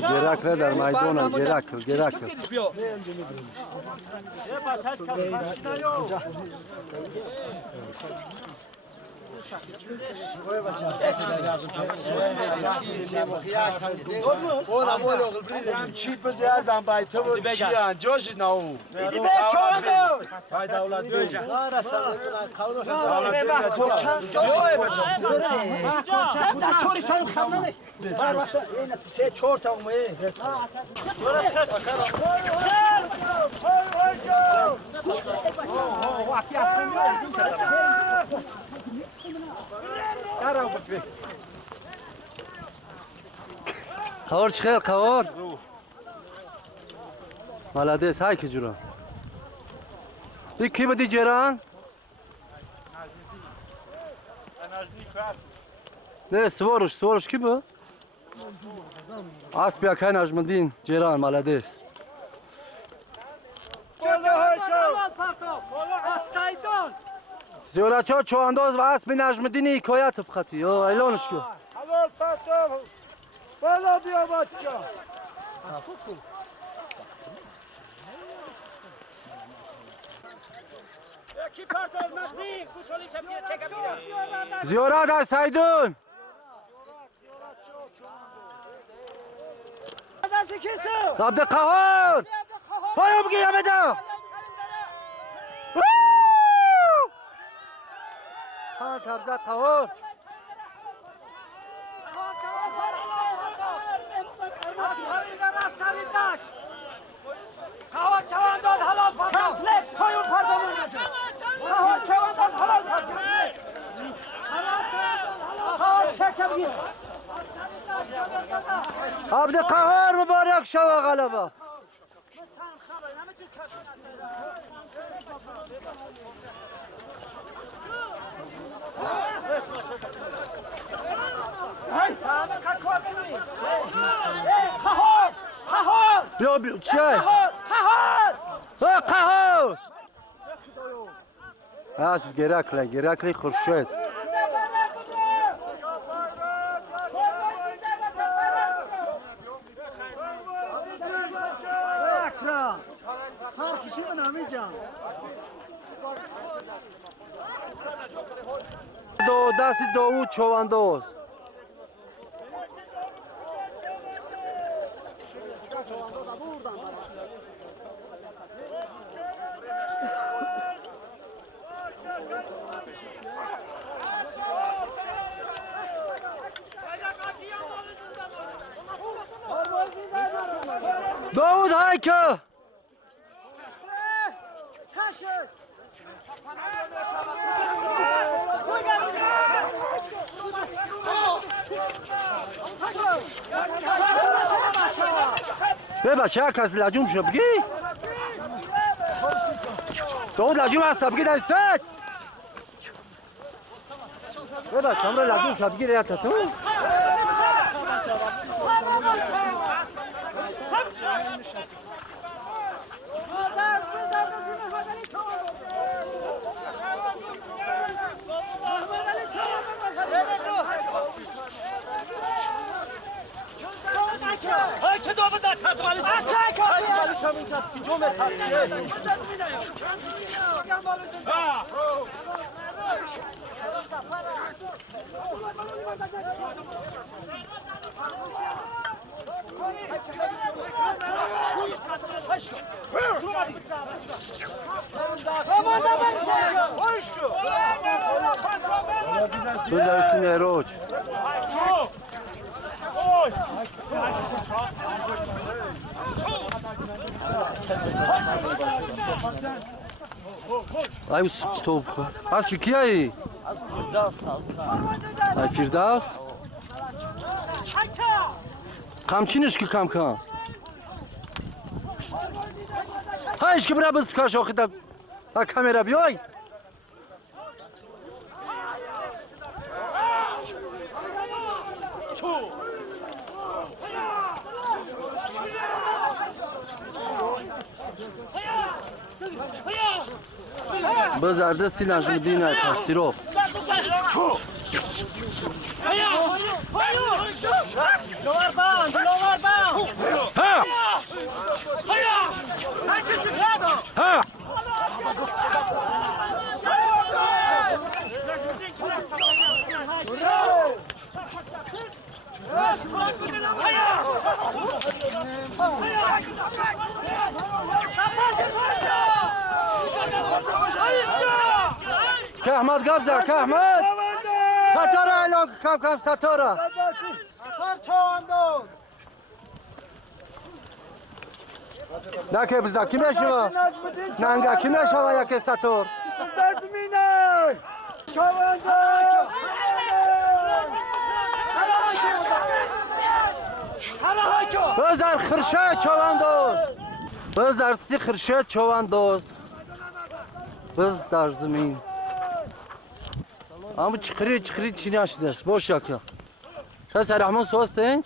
Gerak در میدان gerak. Kavur çıkar kavur. Malades hay ki jura. Dikki budi Ceyran. Ne svoruş ki bu? Asbiya kaynajmındin Ceyran malades. Ziyoraço çoğandoz ve asbi najmındini hikayet fıkati. Yo eylonmuş ki. Halal patron. Bana diyor başka. Ziyorat az Saydun. Abde kahır. Payım ki yemede. Kan tabza kahır. Abdi kahır mübarek şava galaba. Yo bir şey. Kahır. Asb gerekli Xurşed. Dasti Davud çoğandoz. Davud Hayka. بچه کسی لجوم شو بگی داود لجوم هست بگی دستت بچه همراه لجوم شو بگی ریت تو Güzelsin Eroç. Ay top. Aslı kiyi? Ay Firdevs. Kamçiniş ki kamka. Ha işki bura biz kaş okida. Ha kamera biyoy. Bazarda silajını dinle tasiro. ها که احمد گفت که احمد ستاره اعلان کم ستاره نه که بزن کی میشوه ننگه کی میشوه یکی ستار باز در خرشه چواندوز باز در سی خرشه چواندوز باز در زمین اما چخری چی نشده است باش یکی کسی رحمان سوست اینج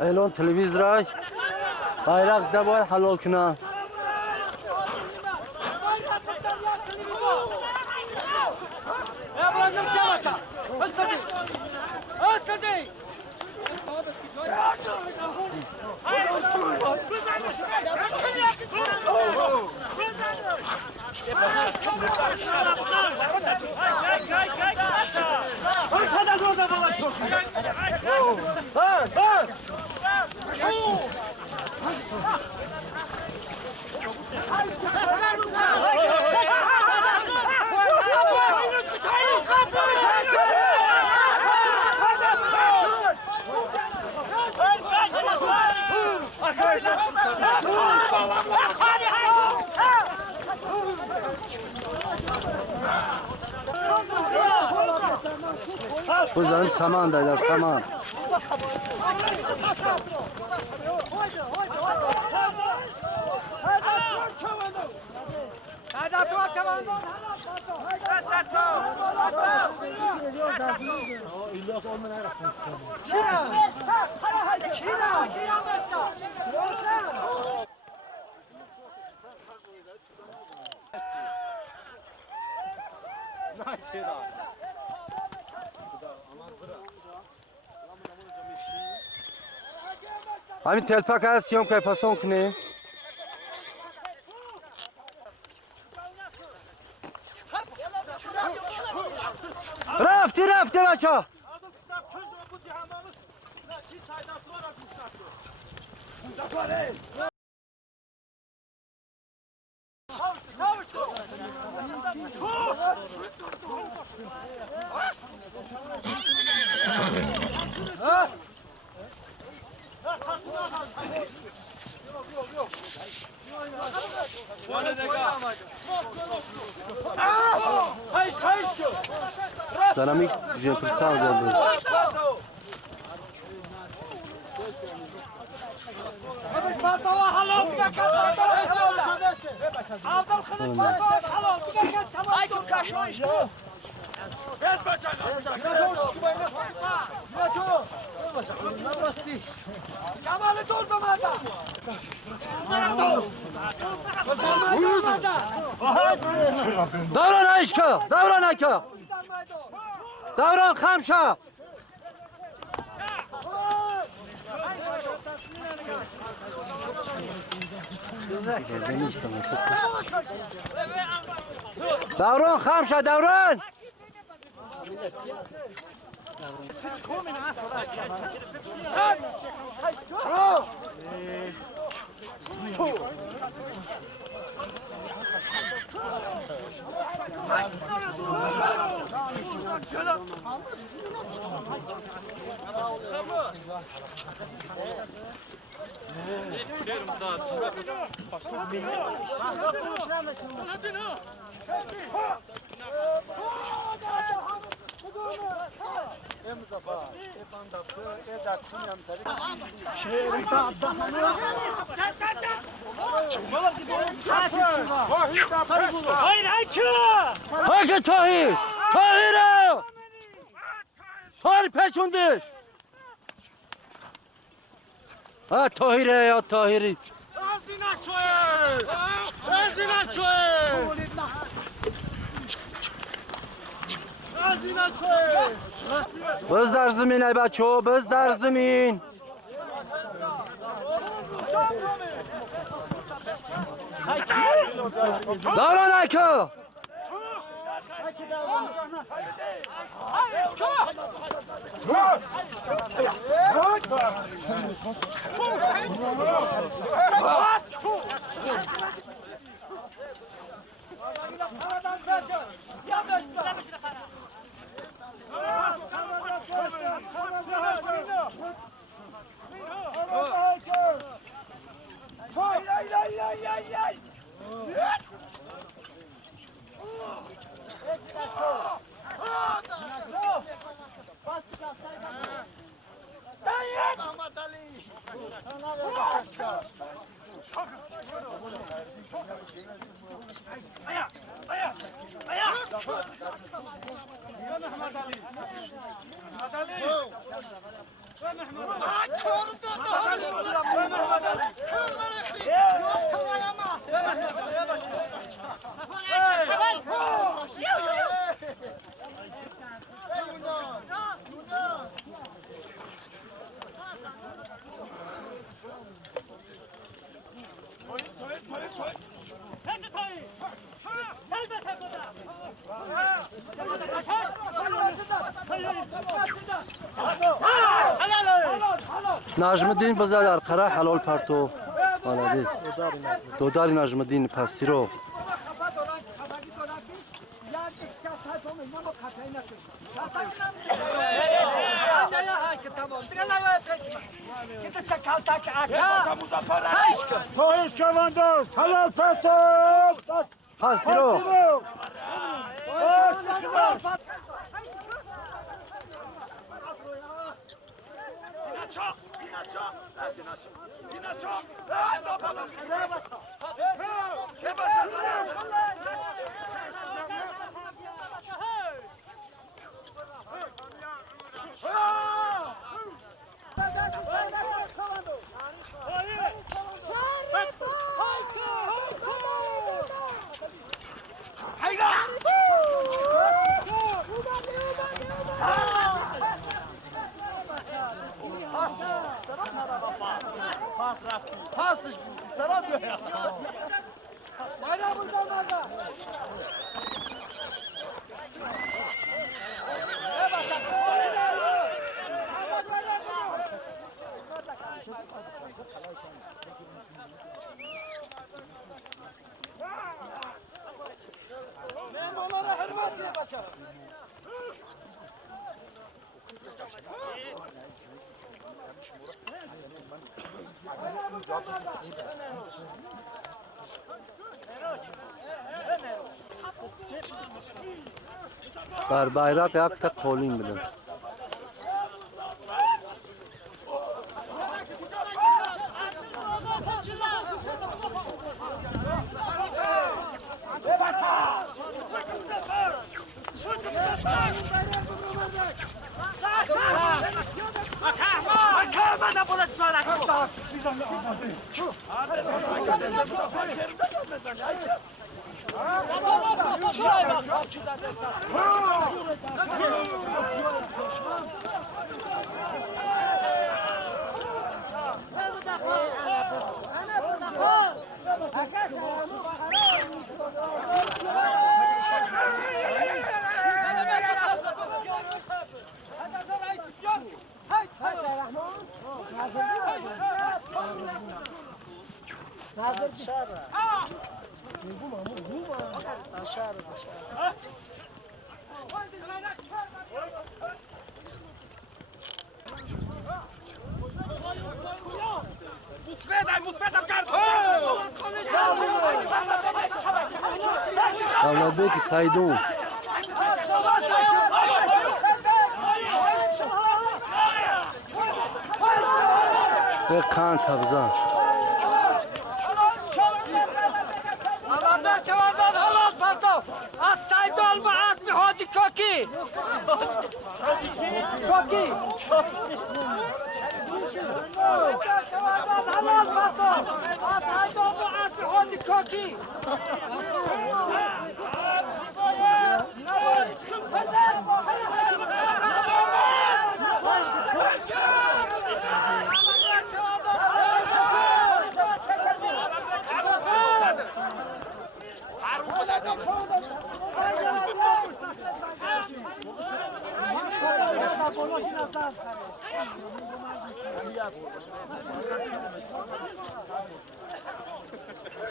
اعلان تلویزیون رای bayrak da var halal kına. Buzların saman derler, saman. همین تلپک هست یا که فاسون کنیم رفتی بچه ها دارم یک پرسان زنده دوران عشقه دوران اکه دوران خمشه دوران خمشه دوران Hacı Tahir! Tahir'e! Tahir peşindir! Ha Tahir'e ya Tahir'i! Бездар зимин ай бачо, бездар зимин. Даврон айко. نجم‌الدین بزرگ در قرار حلال پرتو بالادی دوداری نجم‌الدین پستیرو Tahir Çavandoz, halal perto! پستیرو بر bayrak یک تا قولین بدست Davlatbek Saydun ve Kan Tabzan Koki! Koki!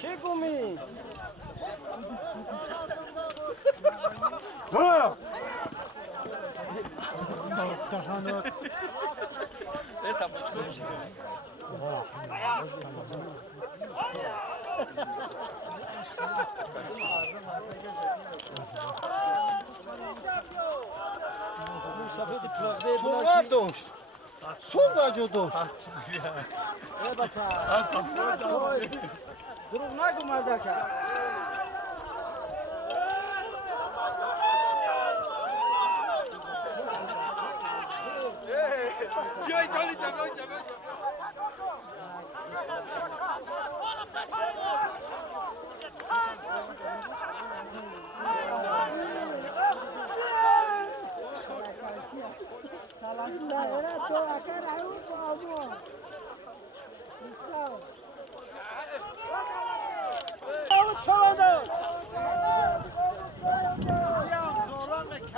چه گومی؟ صبح داشت صبح جا داشت دروغ نگو مردکه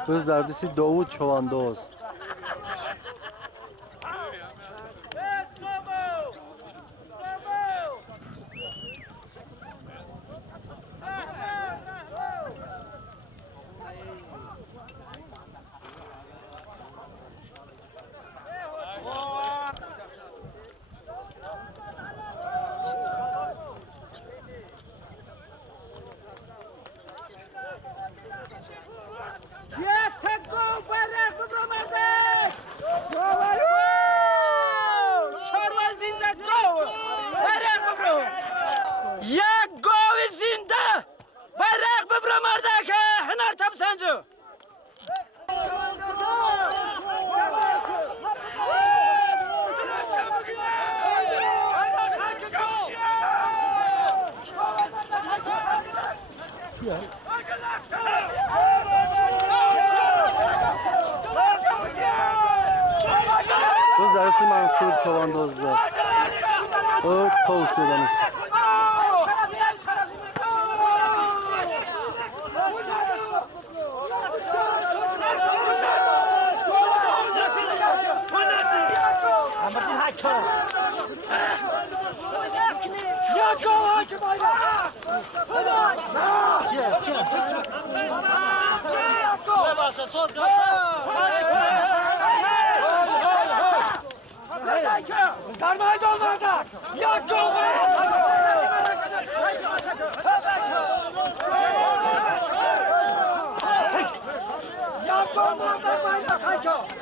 Öz derdisi Davud Çovandoz. Öz derdisi Mansur Çovandoz biraz. O tavuşludanız. در میدان مردک یک گوه یک گوه مردک مردک حکا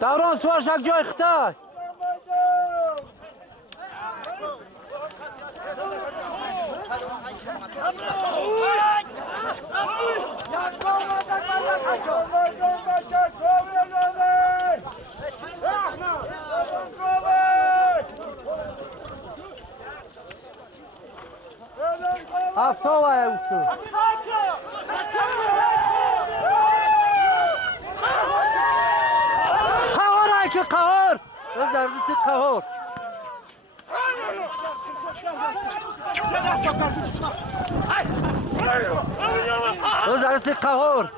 دوران سوار شک جای خطای هفته و اوسو قهار ای که قهار بس در دستی قهار بس در دستی قهار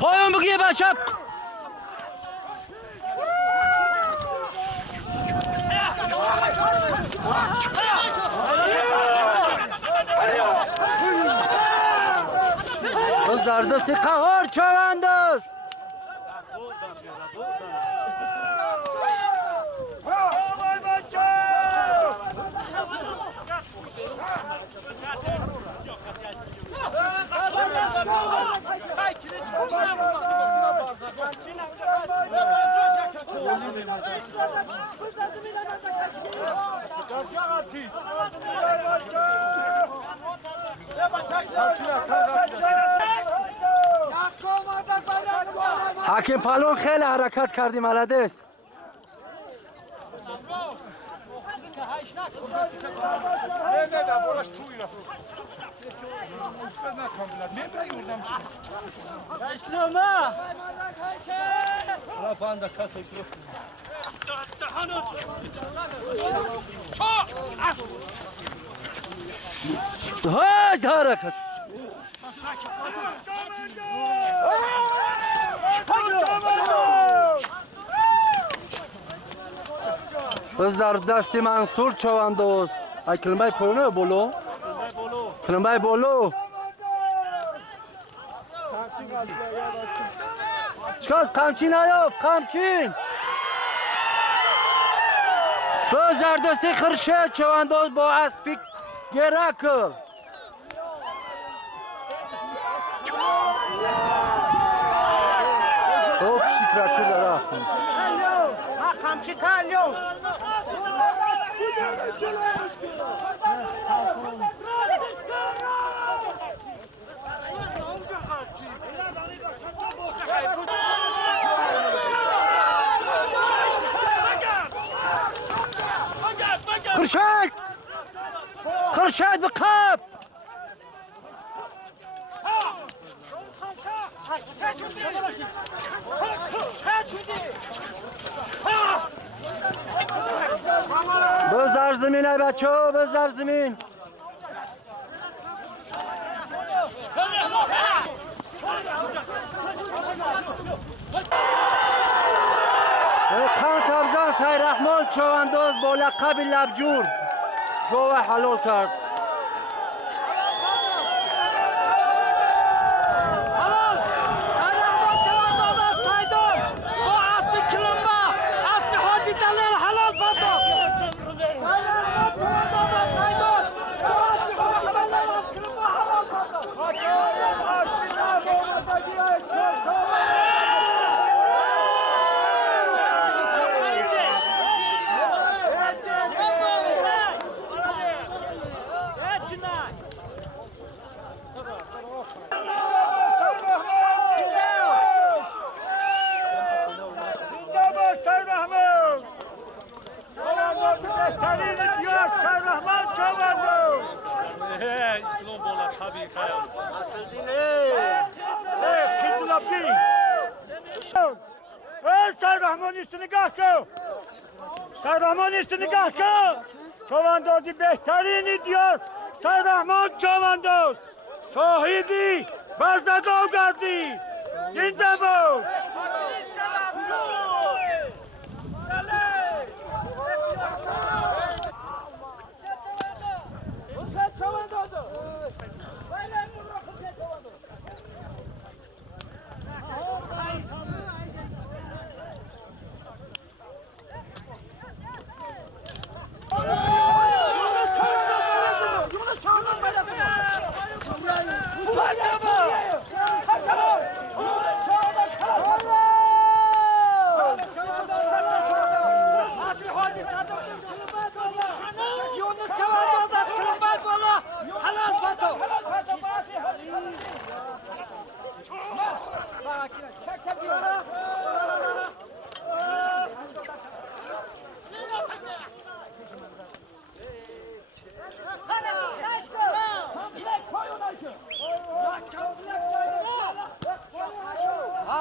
پایان بگیه بچه بس در دست قهار چونداز حکیم پالون خیلی حرکت کردیم علدست های حرکت بس در دستی منصور چواندوز ای کلمه پرونه بولو کلمه بولو چکاز قمچین نیافت قمچین بس در دستی خرشد چواندوز با اسبی گرکل او پشتی ترکتر در رفتیم قمچی کالیو خرشد خرشد بقاب بز در زمین ای بچه ها بز در زمین خان سبزان سای رحمان چوانداز با لقب لبجور گوه حلال کرد سررحمان است نگاه کن چواندازی بهترین دیار سررحمان چوانداز صاحبی بزدگاه گردی زنده بود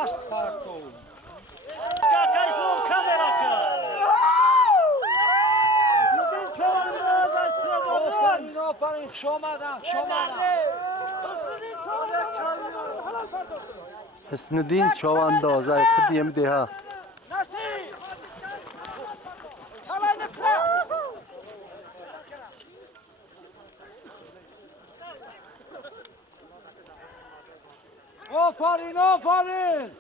Паспорту. Skakaj slov kameraka. Çobandoz Aferin, aferin. Şomadan, şomadan. حسندین چوانداز ای خدیم دیها Nasıl? Çalayını kırar. Aferin, aferin.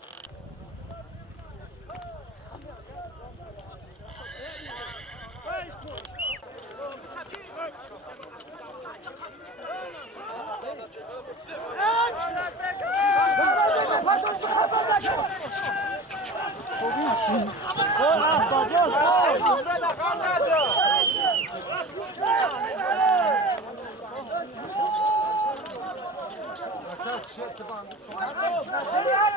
Nasıl?